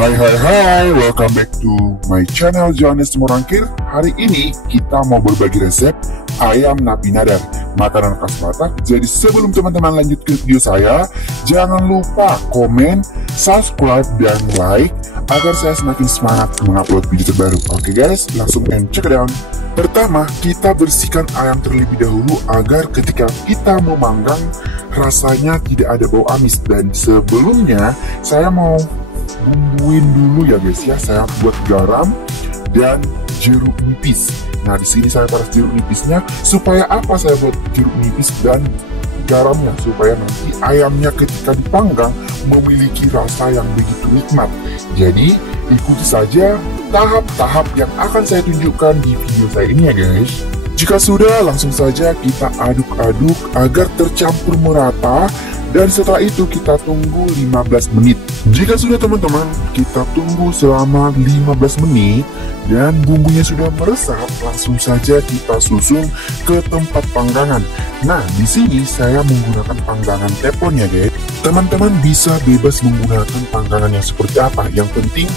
Hai, welcome back to my channel Johannes Morangkir. Hari ini kita mau berbagi resep ayam Napi Nadar, makanan khas Batak. Jadi sebelum teman-teman lanjut ke video saya, jangan lupa komen, subscribe, dan like agar saya semakin semangat mengupload video terbaru. Oke guys, langsung check it out. Pertama, kita bersihkan ayam terlebih dahulu agar ketika kita memanggang rasanya tidak ada bau amis. Dan sebelumnya saya mau bumbuin dulu ya guys ya. Saya buat garam dan jeruk nipis. Nah di sini saya peras jeruk nipisnya. Supaya apa saya buat jeruk nipis dan garamnya? Supaya nanti ayamnya ketika dipanggang memiliki rasa yang begitu nikmat. Jadi ikuti saja tahap-tahap yang akan saya tunjukkan di video saya ini ya guys. Jika sudah, langsung saja kita aduk-aduk agar tercampur merata. Dan setelah itu kita tunggu 15 menit. Jika sudah teman-teman, kita tunggu selama 15 menit dan bumbunya sudah meresap, langsung saja kita susun ke tempat panggangan. Nah, di sini saya menggunakan panggangan teflon ya guys. Teman-teman bisa bebas menggunakan panggangan yang seperti apa. Yang penting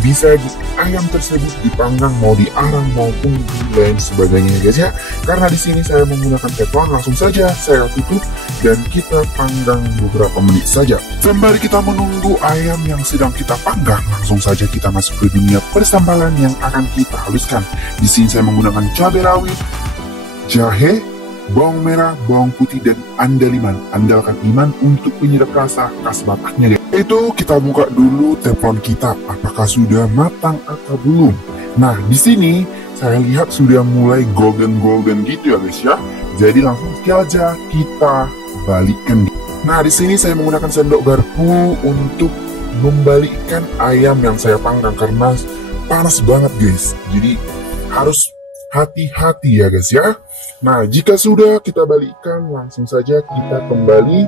bisa ayam tersebut dipanggang mau di arang maupun di lain sebagainya guys ya. Karena di sini saya menggunakan teflon, langsung saja saya tutup dan kita panggang beberapa menit saja. Sembari kita menunggu ayam yang sedang kita panggang, langsung saja kita masuk ke dunia persambalan yang akan kita haluskan. Di sini saya menggunakan cabai rawit, jahe, bawang merah, bawang putih, dan andaliman. Andalkan iman untuk penyedap rasa khas Bataknya. Itu kita buka dulu teflon kita, apakah sudah matang atau belum. Nah di sini saya lihat sudah mulai golden gitu ya guys ya. Jadi langsung saja kita balikkan. Nah di sini saya menggunakan sendok garpu untuk membalikkan ayam yang saya panggang karena panas banget guys. Jadi harus hati-hati ya guys ya. Nah jika sudah kita balikkan, langsung saja kita kembali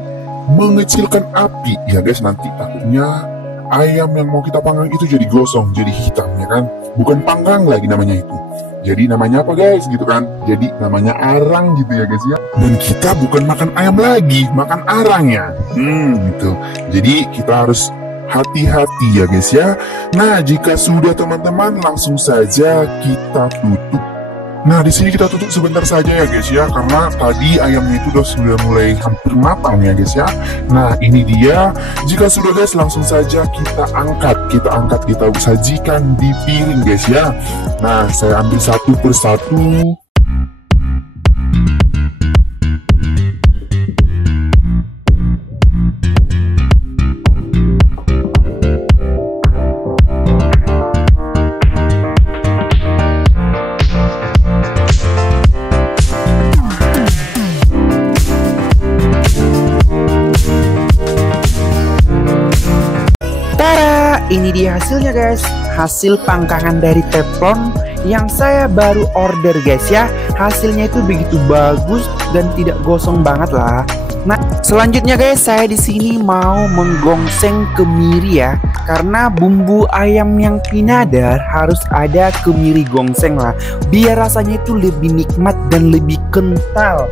mengecilkan api ya guys. Nanti takutnya ayam yang mau kita panggang itu jadi gosong, jadi hitam ya kan. Bukan panggang lagi namanya itu. Jadi namanya apa guys gitu kan? Jadi namanya arang gitu ya guys ya. Dan kita bukan makan ayam lagi, makan arang ya. Gitu. Jadi kita harus hati-hati ya guys ya. Nah jika sudah teman-teman, langsung saja kita tutup. Nah di sini kita tutup sebentar saja ya guys ya, karena tadi ayamnya itu sudah mulai hampir matang ya guys ya. Nah ini dia. Jika sudah guys, langsung saja kita angkat, kita sajikan di piring guys ya. Nah saya ambil satu persatu. Ini dia hasilnya guys, hasil panggangan dari teflon yang saya baru order guys ya. Hasilnya itu begitu bagus dan tidak gosong banget lah. Nah selanjutnya guys, saya di sini mau menggongseng kemiri ya. Karena bumbu ayam yang pinadar harus ada kemiri gongseng lah, biar rasanya itu lebih nikmat dan lebih kental.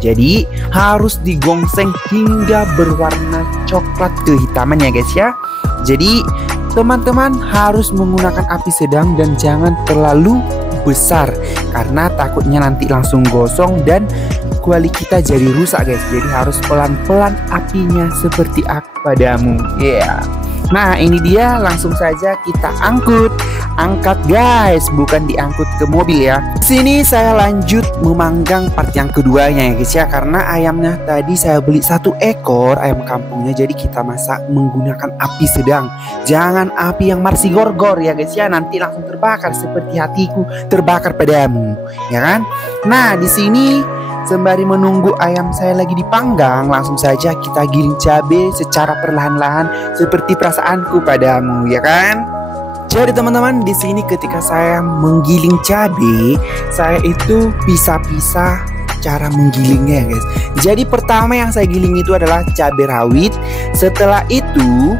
Jadi harus digongseng hingga berwarna coklat kehitaman ya guys ya. Jadi teman-teman harus menggunakan api sedang dan jangan terlalu besar, karena takutnya nanti langsung gosong dan kuali kita jadi rusak guys. Jadi harus pelan-pelan apinya seperti aku padamu ya. Nah ini dia, langsung saja kita angkat guys, bukan diangkut ke mobil ya. Sini saya lanjut memanggang part yang keduanya ya guys ya, karena ayamnya tadi saya beli 1 ekor ayam kampungnya, jadi kita masak menggunakan api sedang. Jangan api yang marsi gor-gor ya guys ya, nanti langsung terbakar seperti hatiku terbakar padamu ya kan. Nah di sini sembari menunggu ayam saya lagi dipanggang, langsung saja kita giling cabai secara perlahan-lahan seperti perasaanku padamu ya kan. Jadi teman-teman, di sini ketika saya menggiling cabai, saya itu pisah-pisah cara menggilingnya guys. Jadi pertama yang saya giling itu adalah cabai rawit, setelah itu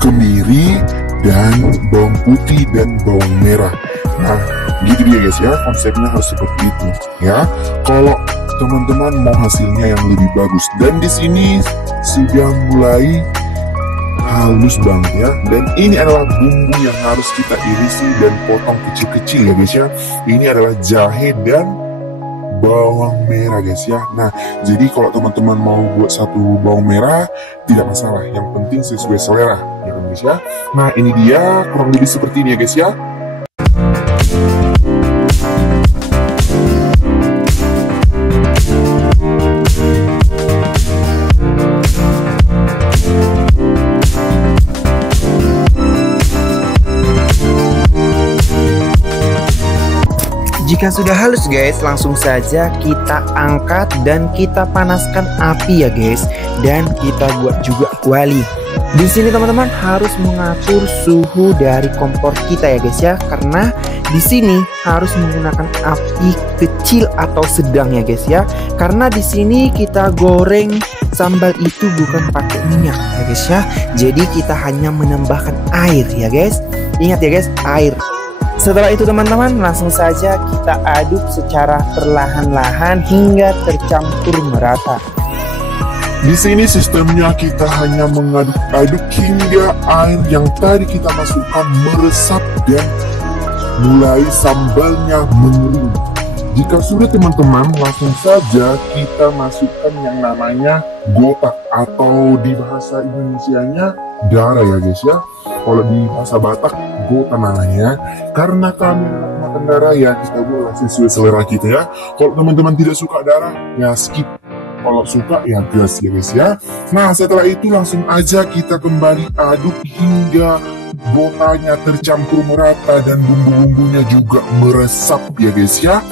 kemiri dan bawang putih dan bawang merah. Nah gitu dia guys ya, konsepnya harus seperti itu ya. Kalau teman-teman mau hasilnya yang lebih bagus, dan di sini sudah mulai halus banget ya. Dan ini adalah bumbu yang harus kita irisi dan potong kecil-kecil ya guys ya. Ini adalah jahe dan bawang merah guys ya. Nah, jadi kalau teman-teman mau buat satu bawang merah tidak masalah, yang penting sesuai selera ya kan guys ya. Nah, ini dia kurang lebih seperti ini ya guys ya. Jika sudah halus guys, langsung saja kita angkat dan kita panaskan api ya guys, dan kita buat juga kuali. Di sini teman-teman harus mengatur suhu dari kompor kita ya guys ya, karena di sini harus menggunakan api kecil atau sedang ya guys ya, karena di sini kita goreng sambal itu bukan pakai minyak ya guys ya, jadi kita hanya menambahkan air ya guys. Ingat ya guys, air. Setelah itu teman-teman, langsung saja kita aduk secara perlahan-lahan hingga tercampur merata. Di sini sistemnya kita hanya mengaduk-aduk hingga air yang tadi kita masukkan meresap dan mulai sambalnya mengering. Jika sudah teman-teman, langsung saja kita masukkan yang namanya gotak atau di bahasa Indonesianya darah ya guys ya. Kalau di bahasa Batak gota namanya. Karena kami makan darah ya kita buat sesuai selera kita ya. Kalau teman-teman tidak suka darah ya skip. Kalau suka ya gas ya guys ya. Nah, setelah itu langsung aja kita kembali aduk hingga gotanya tercampur merata dan bumbu-bumbunya juga meresap ya guys ya.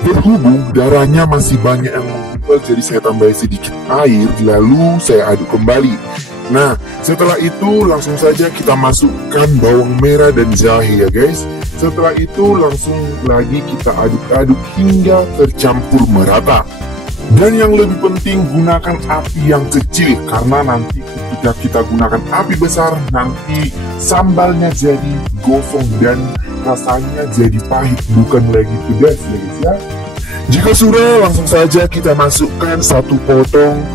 Berhubung darahnya masih banyak yang menggumpal, jadi saya tambah sedikit air, lalu saya aduk kembali. Nah, setelah itu langsung saja kita masukkan bawang merah dan jahe ya guys. Setelah itu langsung lagi kita aduk-aduk hingga tercampur merata. Dan yang lebih penting, gunakan api yang kecil, karena nanti ketika kita gunakan api besar, nanti sambalnya jadi gosong dan rasanya jadi pahit, bukan lagi pedas ya guys ya. Jika sudah, langsung saja kita masukkan satu potong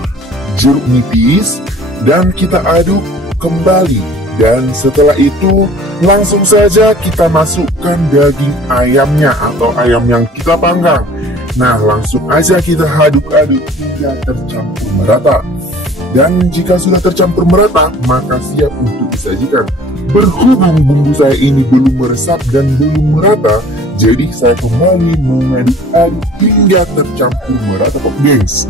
jeruk nipis dan kita aduk kembali. Dan setelah itu langsung saja kita masukkan daging ayamnya atau ayam yang kita panggang. Nah, langsung aja kita aduk-aduk hingga tercampur merata. Dan jika sudah tercampur merata, maka siap untuk disajikan. Berhubung bumbu saya ini belum meresap dan belum merata, jadi saya kembali mengaduk-aduk hingga tercampur merata kok gengs.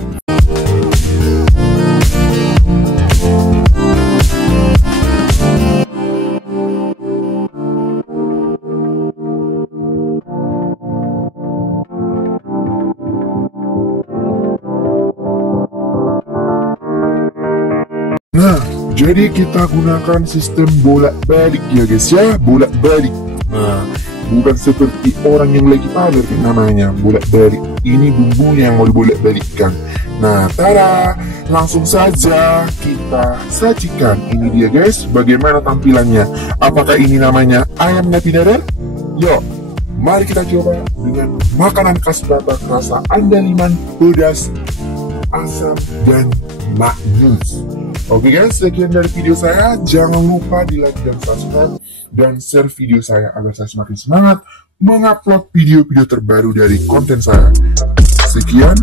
Nah, jadi kita gunakan sistem bolak-balik ya guys ya, bolak-balik. Nah, bukan seperti orang yang lagi pamer namanya, bolak-balik. Ini bumbunya yang mau dibolak-balikkan. Nah, tada, langsung saja kita sajikan. Ini dia guys, bagaimana tampilannya. Apakah ini namanya ayam napi dadar? Yuk, mari kita coba dengan makanan khas Batak rasa andaliman, pedas, asam, dan manis. Oke guys, sekian dari video saya. Jangan lupa di like dan subscribe dan share video saya agar saya semakin semangat mengupload video-video terbaru dari konten saya. Sekian.